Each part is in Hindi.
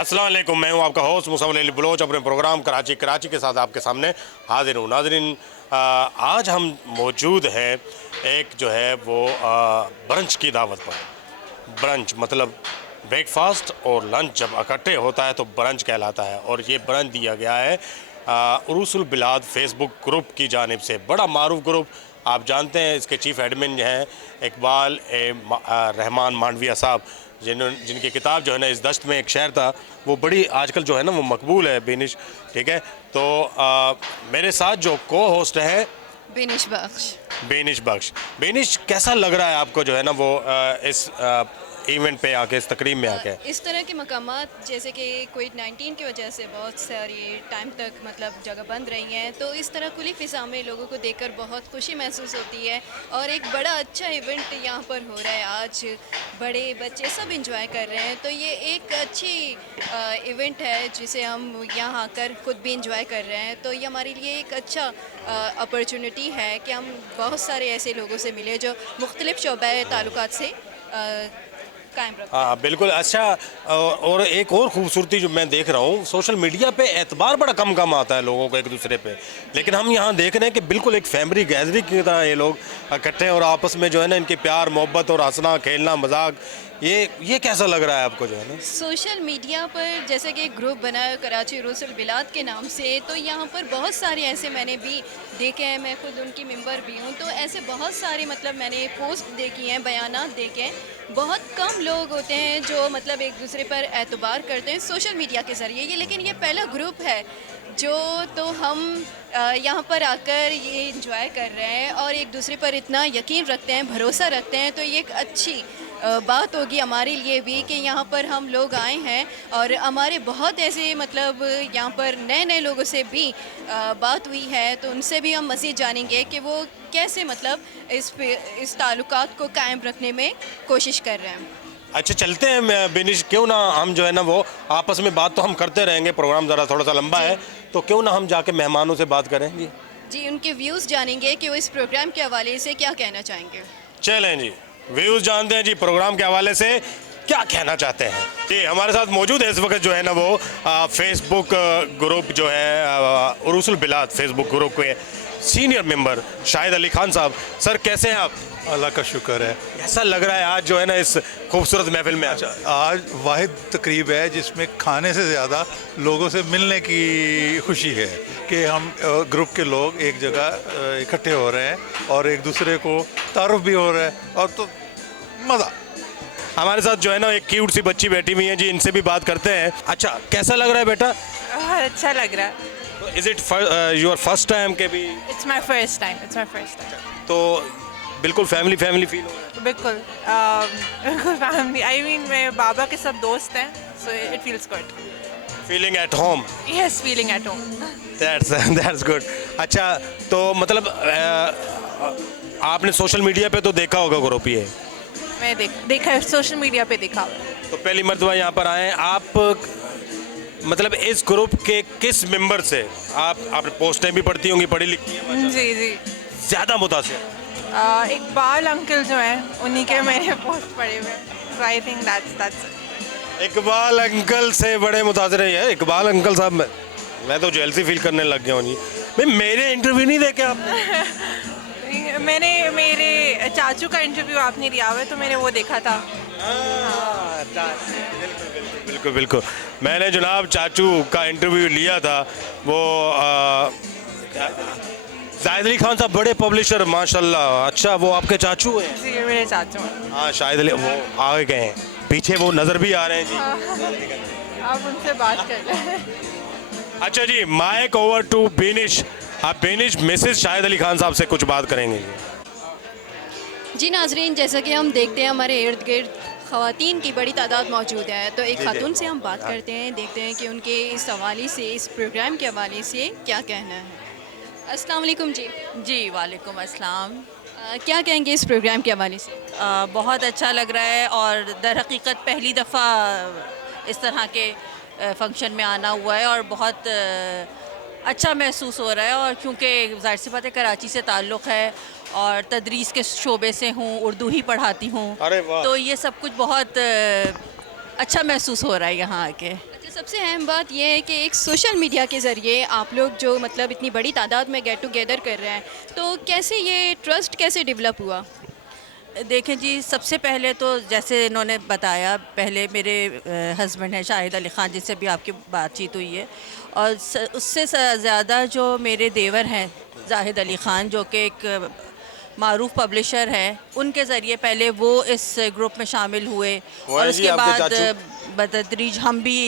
अस्सलाम वालेकुम, मैं हूं आपका होस्ट मुसव्वल अली बलोच अपने प्रोग्राम कराची के साथ आपके सामने हाजिर हूं। नाज़रीन, आज हम मौजूद हैं एक जो है वो ब्रंच की दावत पर। ब्रंच मतलब ब्रेकफास्ट और लंच जब इकट्ठे होता है तो ब्रंच कहलाता है, और ये ब्रंच दिया गया है उरूसुल बिलाद फेसबुक ग्रुप की जानिब से। बड़ा मारूफ ग्रुप, आप जानते हैं इसके चीफ़ एडमिन हैं इकबाल रहमान मांडविया साहब, जिनकी किताब जो है ना इस दश्त में एक शहर था, वो बड़ी आजकल जो है ना वो मकबूल है। बेनिश, ठीक है। तो मेरे साथ जो को होस्ट है बेनिश बख्श। बेनिश, कैसा लग रहा है आपको जो है ना वो इस इवेंट पे आके, इस तकरीब में आके? इस तरह के मकामात जैसे कि कोविड-19 की वजह से बहुत सारी टाइम तक मतलब जगह बंद रही हैं, तो इस तरह खुली फ़िज़ा में लोगों को देखकर बहुत खुशी महसूस होती है और एक बड़ा अच्छा इवेंट यहाँ पर हो रहा है। आज बड़े बच्चे सब इंजॉय कर रहे हैं, तो ये एक अच्छी इवेंट है जिसे हम यहाँ आकर खुद भी इंजॉय कर रहे हैं। तो ये हमारे लिए एक अच्छा अपॉर्चुनिटी है कि हम बहुत सारे ऐसे लोगों से मिले जो मुख्तलिफ़ शोबा ताल्लुकात से कायम रखते हैं। हाँ बिल्कुल। अच्छा, और एक और खूबसूरती जो मैं देख रहा हूँ, सोशल मीडिया पे एतबार बड़ा कम कम आता है लोगों को एक दूसरे पे, लेकिन हम यहाँ देख रहे हैं कि बिल्कुल एक फैमिली गैदरिंग की तरह ये लोग इकट्ठे हैं और आपस में जो है ना इनके प्यार मोहब्बत और हंसना खेलना मजाक, ये कैसा लग रहा है आपको जो है ना? सोशल मीडिया पर जैसे कि एक ग्रुप बना है कराची उरूसुल बिलाद के नाम से, तो यहाँ पर बहुत सारे ऐसे मैंने भी देखे हैं, मैं खुद उनकी मेंबर भी हूँ, तो ऐसे बहुत सारे मतलब मैंने पोस्ट देखी हैं, बयानात देखे हैं। बहुत कम लोग होते हैं जो मतलब एक दूसरे पर एतबार करते हैं सोशल मीडिया के ज़रिए ये, लेकिन ये पहला ग्रुप है जो तो हम यहाँ पर आकर ये इंजॉय कर रहे हैं और एक दूसरे पर इतना यकीन रखते हैं, भरोसा रखते हैं, तो ये एक अच्छी बात होगी हमारे लिए भी कि यहाँ पर हम लोग आए हैं और हमारे बहुत ऐसे मतलब यहाँ पर नए नए लोगों से भी बात हुई है, तो उनसे भी हम मज़ीद जानेंगे कि वो कैसे मतलब इस ताल्लुकात को कायम रखने में कोशिश कर रहे हैं। अच्छा, चलते हैं बेनिश, क्यों ना हम जो है ना वो आपस में बात तो हम करते रहेंगे, प्रोग्राम ज़रा थोड़ा सा लंबा है, तो क्यों ना हम जाके मेहमानों से बात करें जी उनके व्यूज़ जानेंगे कि वो इस प्रोग्राम के हवाले से क्या कहना चाहेंगे। चलें जी, व्यूज़ जानते हैं जी प्रोग्राम के हवाले से क्या कहना चाहते हैं। जी हमारे साथ मौजूद है इस वक्त जो है ना वो फेसबुक ग्रुप जो है उरूसुल बिलाद फेसबुक ग्रुप के सीनियर मेंबर शाहिद अली खान साहब। सर कैसे हैं आप? अल्लाह का शुक्र है। ऐसा लग रहा है आज जो है ना इस खूबसूरत महफिल में आज वाहिद तकरीब है जिसमें खाने से ज़्यादा लोगों से मिलने की खुशी है कि हम ग्रुप के लोग एक जगह इकट्ठे हो रहे हैं और एक दूसरे को तारुफ भी हो रहा है, और तो मज़ा। हमारे साथ जो है ना एक क्यूट सी बच्ची बैठी हुई है जी, इनसे भी बात करते हैं। अच्छा, कैसा लग रहा है बेटा? अच्छा लग रहा है। Is it your first time के भी? It's my first time. तो बिल्कुल फैमिली फील हो रहा है? बिल्कुल बिल्कुल फैमिली, आई मीन मेरे बाबा के सब दोस्त हैं, so it feels good. Feeling at home? Yes, feeling at home. That's good. अच्छा, तो मतलब आपने सोशल मीडिया पे तो देखा होगा ग्रुप ये? मैं देखा है, सोशल मीडिया पे देखा। तो पहली मर्तबा यहाँ पर आए आप, मतलब इस ग्रुप के किस मेंबर से आप पोस्टें भी पढ़ती होंगी, पढ़ी लिखी हैं? जी जी। ज़्यादा मुतासिर? इकबाल अंकल जो हैं उन्हीं के मैंने पोस्ट पढ़े हुए, so I think that's Iqbal uncle से बड़े मुतासिर है। इकबाल अंकल साहब, मैं तो जेलसी फील करने लग गया हूँ जी। भाई मेरे इंटरव्यू नहीं देखे आपने? मैंने मेरे चाचू का इंटरव्यू आपने लिया हुआ है, तो मैंने वो देखा था। बिल्कुल बिल्कुल, मैंने जनाब चाचू का इंटरव्यू लिया था। वो शाहिद अली खान साहब बड़े पब्लिशर माशाल्लाह। अच्छा, वो आपके चाचू हैं? जी मेरे चाचू हैं। हाँ, शाहिद अली वो आगे गए हैं, पीछे वो नज़र भी आ रहे हैं जी। आप उनसे बात कर लें। अच्छा जी, माइक ओवर टू बेनिश। आप बेनिश मिसेस शाहिद अली खान साहब से कुछ बात करेंगे जी नाजरीन, जैसा कि हम देखते हैं हमारे इर्द गिर्द ख़वातीन की बड़ी तादाद मौजूद है, तो एक खातून से हम बात करते हैं, देखते हैं कि उनके इस हवाले से, इस प्रोग्राम के हवाले से क्या कहना है। अस्सलाम वालेकुम जी। जी वालेकुम अस्सलाम। क्या कहेंगे इस प्रोग्राम के हवाले से? बहुत अच्छा लग रहा है और दर हकीकत पहली दफ़ा इस तरह के फंक्शन में आना हुआ है और बहुत अच्छा महसूस हो रहा है। और क्योंकि ज़ाहिर सी बात है कराची से ताल्लुक़ है और तदरीस के शोबे से हूँ, उर्दू ही पढ़ाती हूँ, तो ये सब कुछ बहुत अच्छा महसूस हो रहा है यहाँ आके। सबसे अहम बात यह है कि एक सोशल मीडिया के ज़रिए आप लोग जो मतलब इतनी बड़ी तादाद में गेट टुगेदर कर रहे हैं, तो कैसे ये ट्रस्ट कैसे डेवलप हुआ? देखें जी, सबसे पहले तो जैसे इन्होंने बताया, पहले मेरे हस्बैंड हैं शाहिद अली ख़ान, जिससे भी आपकी बातचीत हुई है, और उससे ज़्यादा जो मेरे देवर हैं जाहिद अली ख़ान, जो कि एक मारूफ पब्लिशर हैं, उनके ज़रिए पहले वो इस ग्रुप में शामिल हुए और जी, उसके आपके बाद चाचू। बतदरीज हम भी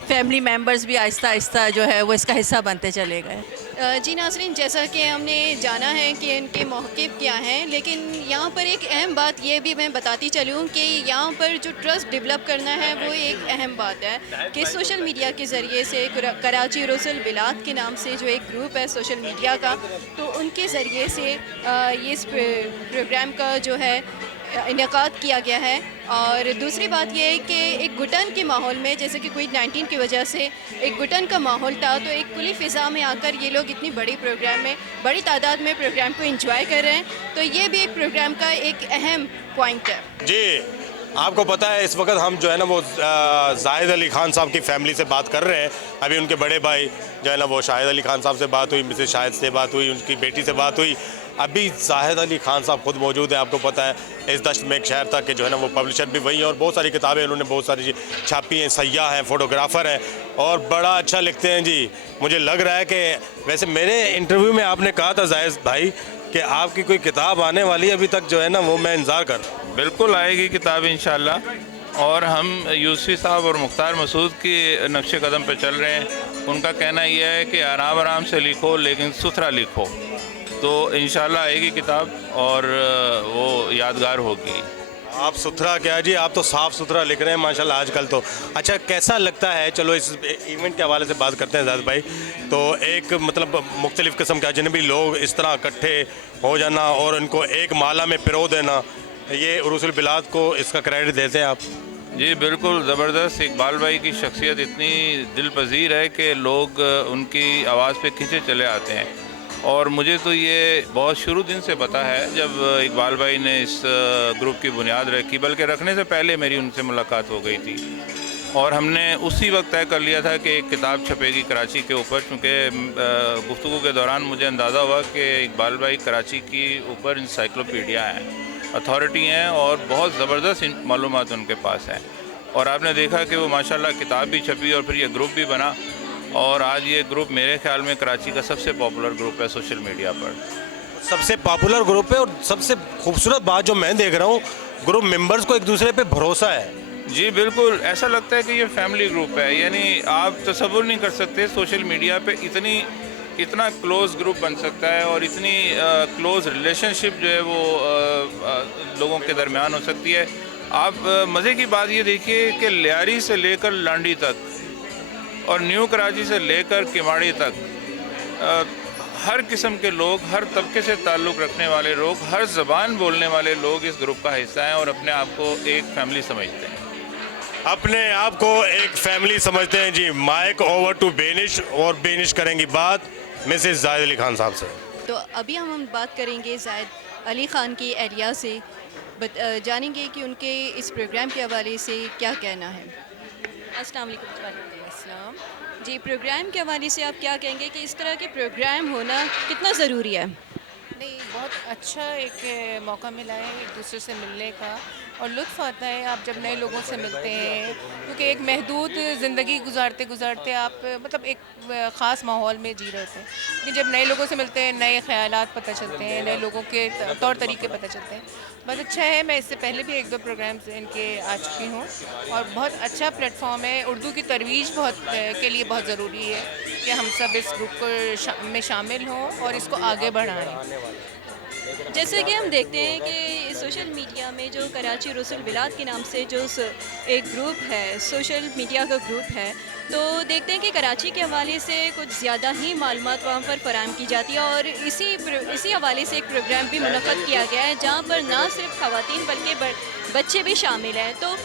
फैमिली मेम्बर्स भी आहिस्ता आहिस्ता जो है वो इसका हिस्सा बनते चले गए। जी नाज़रीन, जैसा कि हमने जाना है कि इनके मौक़िफ़ क्या हैं, लेकिन यहाँ पर एक अहम बात ये भी मैं बताती चलूँ कि यहाँ पर जो ट्रस्ट डेवलप करना है वो एक अहम बात है कि सोशल मीडिया के ज़रिए से कराची रुसल बिलात के नाम से जो एक ग्रुप है सोशल मीडिया का, तो उनके ज़रिए से ये इस प्रोग्राम का जो है इनेकाद किया गया है। और दूसरी बात यह है कि एक घुटन के माहौल में, जैसे कि कोविड-19 की वजह से एक घुटन का माहौल था, तो एक खुली फ़िज़ा में आकर ये लोग इतनी बड़ी प्रोग्राम में बड़ी तादाद में प्रोग्राम को एंजॉय कर रहे हैं, तो ये भी एक प्रोग्राम का एक अहम पॉइंट है। जी, आपको पता है इस वक्त हम जो है ना वो जाहिद अली ख़ान साहब की फैमिली से बात कर रहे हैं। अभी उनके बड़े भाई जो है ना वो शाहिद अली ख़ान साहब से बात हुई, मिसेस शाहिद से बात हुई, उनकी बेटी से बात हुई। अभी जाहिद अली ख़ान साहब खुद मौजूद हैं। आपको पता है इस दश्त में एक शहर था कि जो है ना वो पब्लिशर भी वही हैं और बहुत सारी किताबें उन्होंने बहुत सारी छापी हैं, सयाह हैं, फ़ोटोग्राफ़र हैं और बड़ा अच्छा लिखते हैं जी। मुझे लग रहा है कि वैसे मेरे इंटरव्यू में आपने कहा था जाहिद भाई कि आपकी कोई किताब आने वाली है, अभी तक जो है ना वो मैं इंतज़ार कर रहा हूँ। बिल्कुल आएगी किताब इंशाल्लाह, और हम यूसुफ़ी साहब और मुख्तार मसूद की नक्श कदम पे चल रहे हैं। उनका कहना यह है कि आराम आराम से लिखो लेकिन सुथरा लिखो, तो इंशाल्लाह आएगी किताब और वो यादगार होगी। आप सुथरा क्या जी, आप तो साफ़ सुथरा लिख रहे हैं माशाल्लाह आजकल तो। अच्छा, कैसा लगता है, चलो इस इवेंट के हवाले से बात करते हैं जाहिद भाई, तो एक मतलब मुख्तलिफ़ किस्म के अजनबी लोग इस तरह इकट्ठे हो जाना और उनको एक माला में पिरो देना, ये उरूसुल बिलात को इसका क्रेडिट देते हैं आप? जी बिल्कुल ज़बरदस्त। इकबाल भाई की शख्सियत इतनी दिल पजीर है कि लोग उनकी आवाज़ पे खींचे चले आते हैं, और मुझे तो ये बहुत शुरू दिन से पता है जब इकबाल भाई ने इस ग्रुप की बुनियाद रखी, बल्कि रखने से पहले मेरी उनसे मुलाकात हो गई थी और हमने उसी वक्त तय कर लिया था कि एक किताब छपेगी कराची के ऊपर, क्योंकि गुफ्तगू के दौरान मुझे अंदाज़ा हुआ कि इकबाल भाई कराची की ऊपर इंसाइक्लोपीडिया हैं, अथॉरिटी हैं और बहुत ज़बरदस्त मालूमात उनके पास हैं। और आपने देखा कि वो माशाल्लाह किताब भी छपी और फिर ये ग्रुप भी बना, और आज ये ग्रुप मेरे ख्याल में कराची का सबसे पॉपुलर ग्रुप है सोशल मीडिया पर। सबसे पॉपुलर ग्रुप है और सबसे खूबसूरत बात जो मैं देख रहा हूँ, ग्रुप मेंबर्स को एक दूसरे पे भरोसा है। जी बिल्कुल, ऐसा लगता है कि ये फैमिली ग्रुप है। यानी आप तसव्वुर नहीं कर सकते सोशल मीडिया पे इतना क्लोज़ ग्रुप बन सकता है और इतनी क्लोज़ रिलेशनशिप जो है वो लोगों के दरमियान हो सकती है। आप मज़े की बात ये देखिए कि लियारी से लेकर लांडी तक और न्यू कराची से लेकर किमाड़ी तक हर किस्म के लोग, हर तबके से ताल्लुक़ रखने वाले लोग, हर ज़बान बोलने वाले लोग इस ग्रुप का हिस्सा हैं और अपने आप को एक फैमिली समझते हैं। अपने आप को एक फैमिली समझते हैं जी। माइक ओवर टू बेनिश, और बेनिश करेंगी बात मिसेस जाहिद अली ख़ान साहब से। तो अभी हम बात करेंगे जाहिद अली ख़ान की एरिया से, जानेंगे कि उनके इस प्रोग्राम के हवाले से क्या कहना है। अस्सलाम वालेकुम। जी, प्रोग्राम के हवाले से आप क्या कहेंगे कि इस तरह के प्रोग्राम होना कितना ज़रूरी है? नहीं, बहुत अच्छा एक मौका मिला है एक दूसरे से मिलने का, और लुत्फ़ आता है आप जब नए लोगों से मिलते हैं, क्योंकि एक महदूद ज़िंदगी गुजारते गुजारते आप मतलब एक ख़ास माहौल में जी रहे थे, लेकिन जब नए लोगों से मिलते हैं नए ख़यालात पता चलते हैं, नए लोगों के तौर तरीके पता चलते हैं। बहुत अच्छा है। मैं इससे पहले भी 1-2 प्रोग्राम्स इनके आ चुकी हूँ और बहुत अच्छा प्लेटफॉर्म है। उर्दू की तरवीज के लिए बहुत ज़रूरी है कि हम सब इस ग्रुप को में शामिल हों और इसको आगे बढ़ाएं। जैसे कि हम देखते हैं कि सोशल मीडिया में जो कराची रुसल बिलात के नाम से जो एक ग्रुप है, सोशल मीडिया का ग्रुप है, तो देखते हैं कि कराची के हवाले से कुछ ज़्यादा ही मालूमात वहाँ पर फराहम की जाती है, और इसी हवाले से एक प्रोग्राम भी मुनक़्क़द किया गया है जहाँ पर ना सिर्फ ख़वातीन बल्कि बच्चे भी शामिल हैं। तो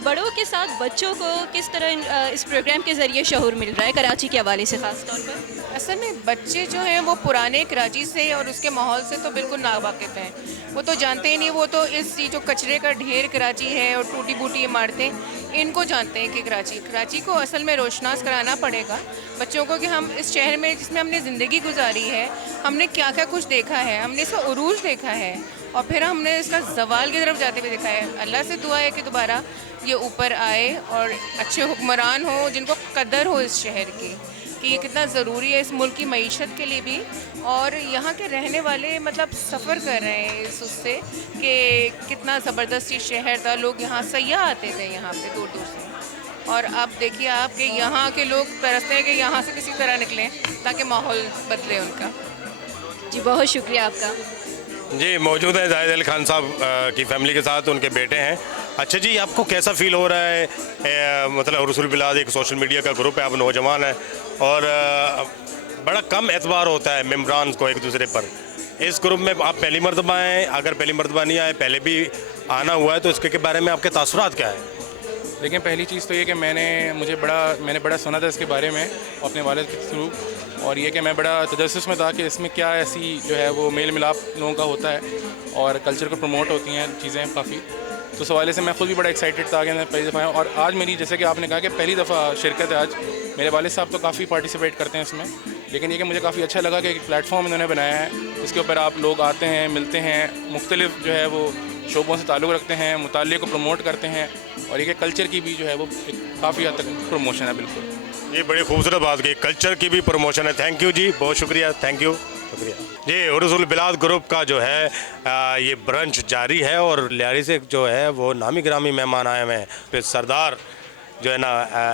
बड़ों के साथ बच्चों को किस तरह इस प्रोग्राम के ज़रिए शऊर मिल रहा है कराची के हवाले से ख़ास तौर पर? असल में बच्चे जो हैं वो पुराने कराची से और उसके माहौल से तो बिल्कुल नावाकिफ़ हैं। वो तो जानते ही नहीं, वो तो इस ये जो कचरे का ढेर कराची है और टूटी फूटी इमारतें, इनको जानते हैं कि कराची को असल में रोशनास कराना पड़ेगा बच्चों को कि हम इस शहर में जिसमें हमने ज़िंदगी गुजारी है, हमने क्या क्या कुछ देखा है, हमने इसका उरूज देखा है और फिर हमने इसका जवाल की तरफ जाते हुए देखा है। अल्लाह से दुआ है कि दोबारा ये ऊपर आए और अच्छे हुक्मरान हो जिनको कदर हो इस शहर की, कि ये कितना ज़रूरी है इस मुल्क की मईशत के लिए भी, और यहाँ के रहने वाले मतलब सफ़र कर रहे हैं इस उससे कि कितना ज़बरदस्त ये शहर था। लोग यहाँ सयाह आते थे यहाँ पे दूर दूर से, और अब देखिए आप कि यहाँ के लोग तरसते हैं कि यहाँ से किसी तरह निकलें ताकि माहौल बदले उनका। जी बहुत शुक्रिया आपका। जी मौजूद है जाहिद अली खान साहब की फैमिली के साथ, उनके बेटे हैं। अच्छा जी, आपको कैसा फील हो रहा है? मतलब रसूल बिलाद एक सोशल मीडिया का ग्रुप है, आप नौजवान हैं और बड़ा कम एतबार होता है मेम्बरान को एक दूसरे पर। इस ग्रुप में आप पहली मरतबा आए, अगर पहली मरतबा नहीं आए, पहले भी आना हुआ है, तो इसके बारे में आपके तासुरात क्या है? लेकिन पहली चीज़ तो ये कि मैंने बड़ा सुना था इसके बारे में अपने वालिद के थ्रू, और ये कि मैं बड़ा तजस्सुस में था कि इसमें क्या ऐसी जो है वो मेल मिलाप लोगों का होता है और कल्चर को प्रमोट होती हैं चीज़ें काफ़ी। तो इस हवाले से मैं खुद भी बड़ा एक्साइटेड था कि मैं पहली दफ़ा आया, और आज मेरी जैसे कि आपने कहा कि पहली दफ़ा शिरकत है आज। मेरे वालिद साहब तो काफ़ी पार्टिसिपेट करते हैं इसमें, लेकिन ये कि मुझे काफ़ी अच्छा लगा कि एक प्लेटफॉर्म इन्होंने बनाया है जिसके ऊपर आप लोग आते हैं, मिलते हैं, मुख्तलिफ जो है वो शोबों से ताल्लुक़ रखते हैं, मुताल्ले को प्रमोट करते हैं, और ये कि कल्चर की भी जो है वो काफ़ी हद तक प्रमोशन है। बिल्कुल, ये बड़ी खूबसूरत बात की, कल्चर की भी प्रमोशन है। थैंक यू जी, बहुत शुक्रिया, थैंक यू, शुक्रिया जी। रसूल बिलाद ग्रुप का जो है ये ब्रंच जारी है और लियारी से जो है वो नामी गिरामी मेहमान आए हुए हैं। फिर सरदार जो है ना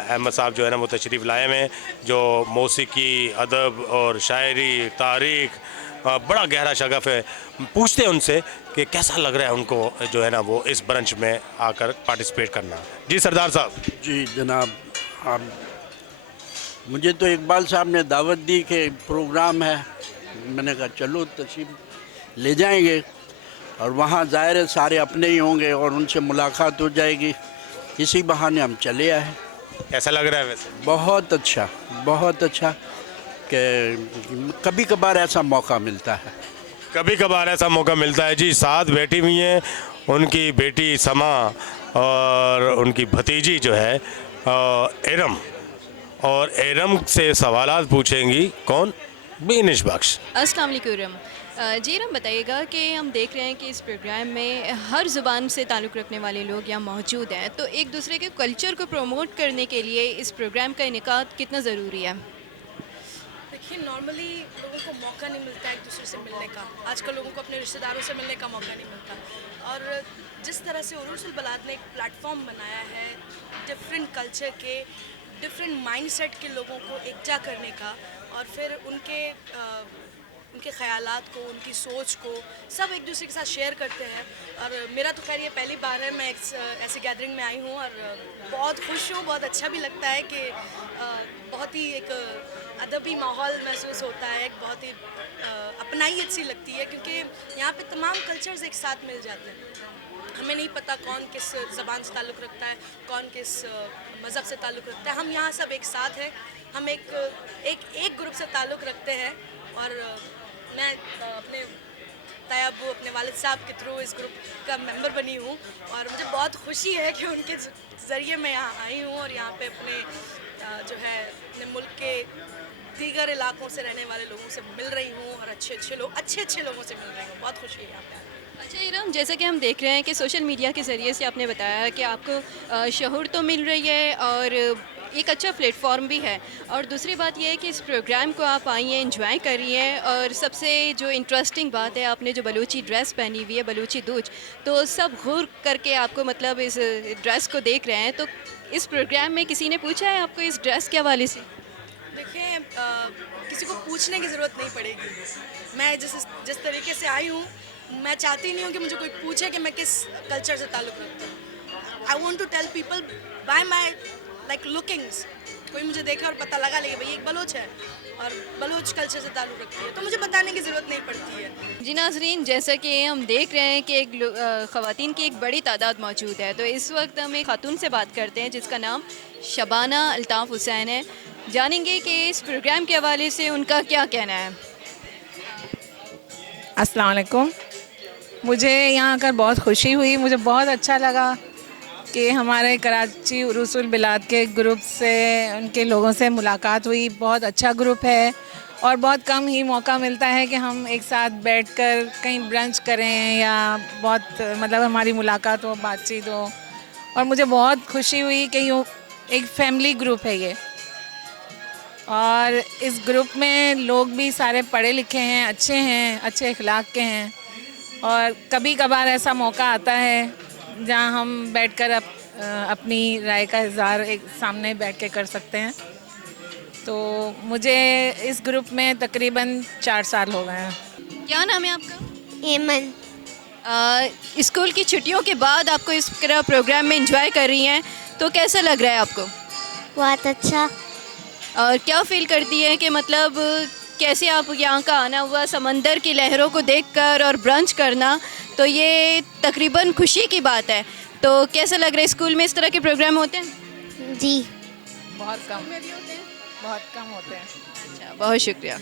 अहमद साहब जो है ना वो तशरीफ़ लाए हुए हैं, जो मौसीकी, अदब और शायरी, तारीख़ बड़ा गहरा शगफ़ है। पूछते हैं उनसे कि कैसा लग रहा है उनको जो है ना वो इस ब्रंच में आकर पार्टिसिपेट करना। जी सरदार साहब। जी जनाब, आप मुझे तो इकबाल साहब ने दावत दी कि प्रोग्राम है, मैंने कहा चलो तशरीफ ले जाएंगे, और वहाँ ज़ाहिर है सारे अपने ही होंगे और उनसे मुलाकात हो जाएगी, इसी बहाने हम चले आए। कैसा लग रहा है वैसे? बहुत अच्छा, बहुत अच्छा कि कभी कभार ऐसा मौका मिलता है। कभी कभार ऐसा मौका मिलता है जी। साथ बैठी हुई हैं उनकी बेटी समा और उनकी भतीजी जो है एरम, और एरम से सवालात पूछेंगी कौन? बीनिश बख्श। अस्सलाम वालेकुम इरम। जी इरम बताइएगा कि हम देख रहे हैं कि इस प्रोग्राम में हर ज़ुबान से ताल्लुक़ रखने वाले लोग यहाँ मौजूद हैं, तो एक दूसरे के कल्चर को प्रमोट करने के लिए इस प्रोग्राम का इनेकाद कितना ज़रूरी है? देखिए, नॉर्मली लोगों को मौका नहीं मिलता एक दूसरे से मिलने का। आजकल लोगों को अपने रिश्तेदारों से मिलने का मौका नहीं मिलता, और जिस तरह से उरूसुल बलाद ने एक प्लेटफॉर्म बनाया है डिफरेंट कल्चर के, डिफरेंट माइंडसेट के लोगों को एकजा करने का, और फिर उनके ख़यालात को, उनकी सोच को सब एक दूसरे के साथ शेयर करते हैं। और मेरा तो खैर ये पहली बार है मैं ऐसी गैदरिंग में आई हूँ, और बहुत खुश हूँ, बहुत अच्छा भी लगता है कि बहुत ही एक अदबी माहौल महसूस होता है, एक बहुत ही अपनाइत सी लगती है, क्योंकि यहाँ पे तमाम कल्चर्स एक साथ मिल जाते हैं। हमें नहीं पता कौन किस ज़बान से ताल्लुक़ रखता है, कौन किस मज़हब से ताल्लुक़ रखता है, हम यहाँ सब एक साथ हैं, हम एक ग्रुप से ताल्लुक़ रखते हैं। और मैं अपने तायाबू, अपने वालिद साहब के थ्रू इस ग्रुप का मेंबर बनी हूँ, और मुझे बहुत खुशी है कि उनके ज़रिए मैं यहाँ आई हूँ और यहाँ पे अपने जो है अपने मुल्क के दीगर इलाकों से रहने वाले लोगों से मिल रही हूँ, और अच्छे अच्छे लोगों से मिल रही हूँ। बहुत खुशी है यहाँ पे। अच्छा इरम, जैसे कि हम देख रहे हैं कि सोशल मीडिया के ज़रिए से आपने बताया कि आपको शहूर तो मिल रही है और एक अच्छा प्लेटफॉर्म भी है, और दूसरी बात यह है कि इस प्रोग्राम को आप आई हैं, एंजॉय कर रही हैं, और सबसे जो इंटरेस्टिंग बात है आपने जो बलूची ड्रेस पहनी हुई है, बलूची दूज, तो सब घूर करके आपको मतलब इस ड्रेस को देख रहे हैं। तो इस प्रोग्राम में किसी ने पूछा है आपको इस ड्रेस के हवाले से? देखिए, किसी को पूछने की ज़रूरत नहीं पड़ेगी। मैं जिस तरीके से आई हूँ, मैं चाहती नहीं हूँ कि मुझे कोई पूछे कि मैं किस कल्चर से ताल्लुक़ रखती हूँ। I want to tell people by my like lookings. कोई मुझे देखे और पता लगा ले भाई एक बलोच है और बलोच कल्चर से ताल्लुक़ रखती है, तो मुझे बताने की ज़रूरत नहीं पड़ती है। जी नाज़रीन, जैसा कि हम देख रहे हैं कि एक ख़वातीन की एक बड़ी तादाद मौजूद है, तो इस वक्त हम एक खातून से बात करते हैं जिसका नाम शबाना अल्ताफ़ हुसैन है। जानेंगे कि इस प्रोग्राम के हवाले से उनका क्या कहना है। अस्सलाम वालेकुम। मुझे यहाँ आकर बहुत खुशी हुई, मुझे बहुत अच्छा लगा कि हमारे कराची उरूसुल बिलाद के ग्रुप से उनके लोगों से मुलाकात हुई। बहुत अच्छा ग्रुप है और बहुत कम ही मौका मिलता है कि हम एक साथ बैठकर कहीं ब्रंच करें या बहुत मतलब हमारी मुलाकात हो, बातचीत हो। और मुझे बहुत खुशी हुई कि यूँ एक फैमिली ग्रुप है ये, और इस ग्रुप में लोग भी सारे पढ़े लिखे हैं, अच्छे अखलाक के हैं। और कभी कभार ऐसा मौका आता है जहाँ हम बैठकर अपनी राय का इज़हार एक सामने बैठ के कर सकते हैं। तो मुझे इस ग्रुप में तकरीबन 4 साल हो गए हैं। क्या नाम है आपका? एमन। स्कूल की छुट्टियों के बाद आपको इस तरह प्रोग्राम में एंजॉय कर रही हैं, तो कैसा लग रहा है आपको? बहुत अच्छा। और क्या फील करती है कि मतलब कैसे आप यहाँ का आना हुआ, समंदर की लहरों को देखकर और ब्रंच करना, तो ये तकरीबन खुशी की बात है। तो कैसा लग रहा है, स्कूल में इस तरह के प्रोग्राम होते हैं? जी। बहुत कम होते हैं। अच्छा, बहुत शुक्रिया।